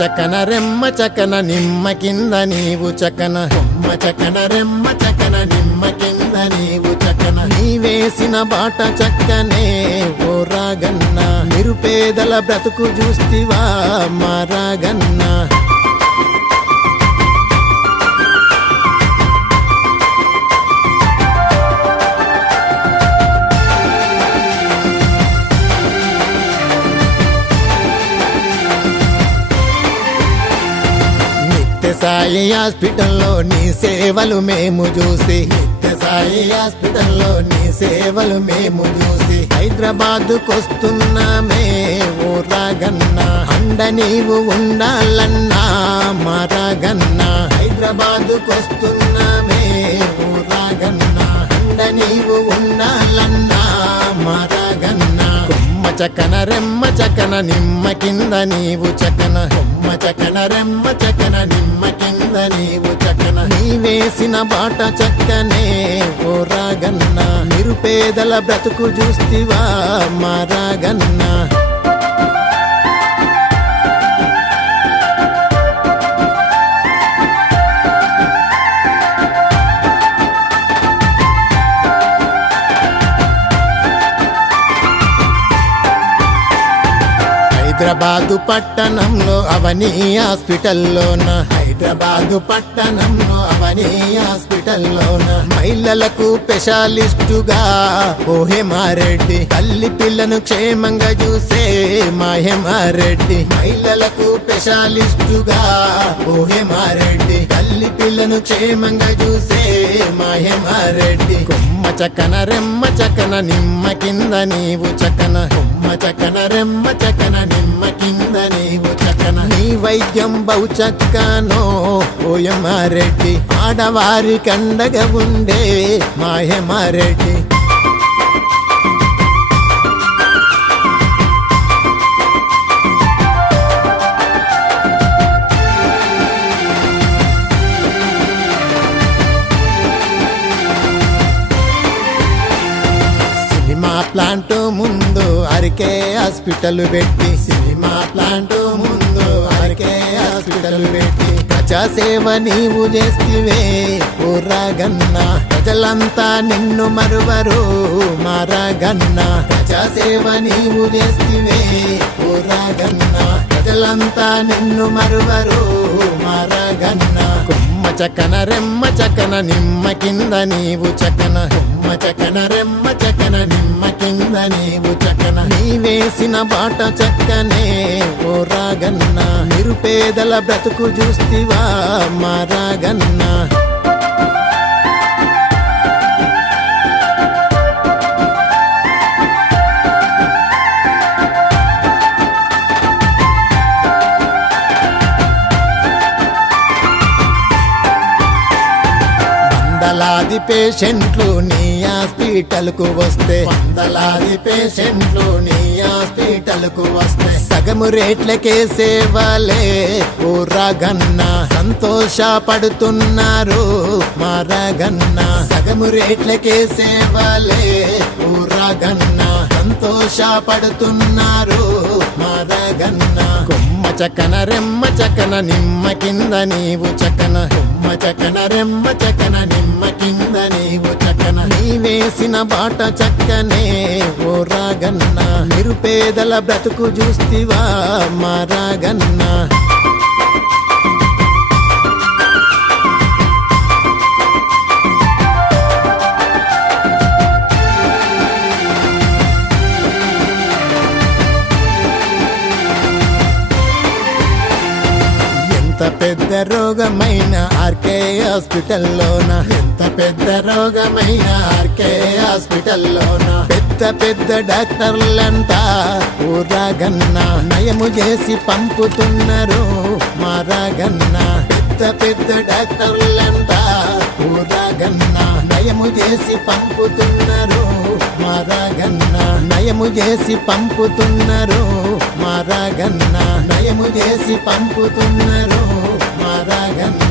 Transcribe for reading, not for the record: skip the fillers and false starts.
చకన రెమ్మ చకన నిమ్మ కింద నీవు చకన కొమ్మ చకన రెమ్మ చకన నిమ్మ కింద నీవు చకన నీ వేసిన బాట చక్కనే ఓ రాగన్న నిరుపేదల బ్రతుకు చూస్తివా మా రాగన్న సాయి హాస్పిటల్లో నీ సేవలు మేము చూసి సాయి హాస్పిటల్లో నీ సేవలు మేము చూసి హైదరాబాద్కొస్తున్నామే ఓ రాగన్న అండ నీవు ఉండాలన్నా మా రాగన్న హైదరాబాద్కొస్తున్నామే ఓ రాగన్న అండ నీవు ఉండాలన్నా మా రాగన్న కొమ్మ చకన రెమ్మ చకన నిమ్మ కింద నీవు చకన కొమ్మ చకన రెమ్మ చకన నిమ్మ కింద నీవు చకన నీ వేసిన బాట చక్కనే ఓ రాగన్న నిరుపేదల బ్రతుకు చూస్తివా మా రాగన్న హైదరాబాదు పట్టణంలో అవనీ హాస్పిటల్లోన హైదరాబాదు పట్టణంలో అవనీ హాస్పిటల్లోన మహిళలకు స్పెషలిస్టుగా ఓ హేమారెడ్డి తల్లి పిల్లను క్షేమంగా చూసే మా హేమారెడ్డి మహిళలకు స్పెషలిస్టుగా ఓ హేమారెడ్డి తల్లి పిల్లను క్షేమంగా చూసే మా హేమారెడ్డి కొమ్మ చకన రెమ్మ చకన నిమ్మ కింద నీవు చకన కొమ్మ చకన రెమ్మ చకన నిమ్మ కింద నీవు చకన నీ వైద్యం బహు చక్కనో ఓయమారెడ్డి ఆడవారి కండగా ఉండే మాయమారెడ్డి ప్లాంట్ ముందు అరికే హాస్పిటల్ పెట్టి సినిమా ప్లాంట్ ముందు అరికే హాస్పిటల్ పెట్టి ప్రజాసేవ నీవు చేస్తివే ఓ రాగన్న ప్రజలంతా నిన్ను మరువరు మా రాగన్న ప్రజాసేవ నీవు చేస్తివే ఓ రాగన్న ప్రజలంతా నిన్ను మరువరు మా రాగన్న కొమ్మ చకన రెమ్మ చకన నిమ్మ కింద నీవు చకన కొమ్మ చకన రెమ్మ చకన నిమ్మ కింద నీవు చకన నీ వేసిన బాట చక్కనే ఓ రాగన్న నిరుపేదల బ్రతుకు చూస్తివా మా రాగన్న వందలాది పేషెంట్లు నీ హాస్పిటల్కు వస్తే వందలాది పేషెంట్లు నీ హాస్పిటల్కు వస్తే సగము రేట్లకే సేవలే ఓ రాగన్న సంతోషపడుతున్నారు మా రాగన్న సగము రేట్లకే సేవలే ఓ రాగన్న సంతోషపడుతున్నారు మా రాగన్న కొమ్మ చకన రెమ్మ చకన నిమ్మ కింద నీవు చకన కొమ్మ చకన రెమ్మ చకన నిమ్మ కింద నీవు చకన నీ వేసిన బాట చక్కనే ఓ రాగన్న నిరుపేదల బ్రతుకు చూస్తివా మా రాగన్న పెద్ద రోగమైన ఆర్కే హాస్పిటల్లోన ఎంత పెద్ద రోగమైన ఆర్కే హాస్పిటల్లోన పెద్ద పెద్ద డాక్టర్లంతా ఓ రాగన్న నయము చేసి పంపుతున్నారు మా రాగన్న పెద్ద పెద్ద డాక్టర్లంతా ఓ రాగన్న నయము చేసి పంపుతున్నారు మా రాగన్న నయము చేసి పంపుతున్నారు మా రాగన్న నయము చేసి పంపుతున్నారు మా రాగన్న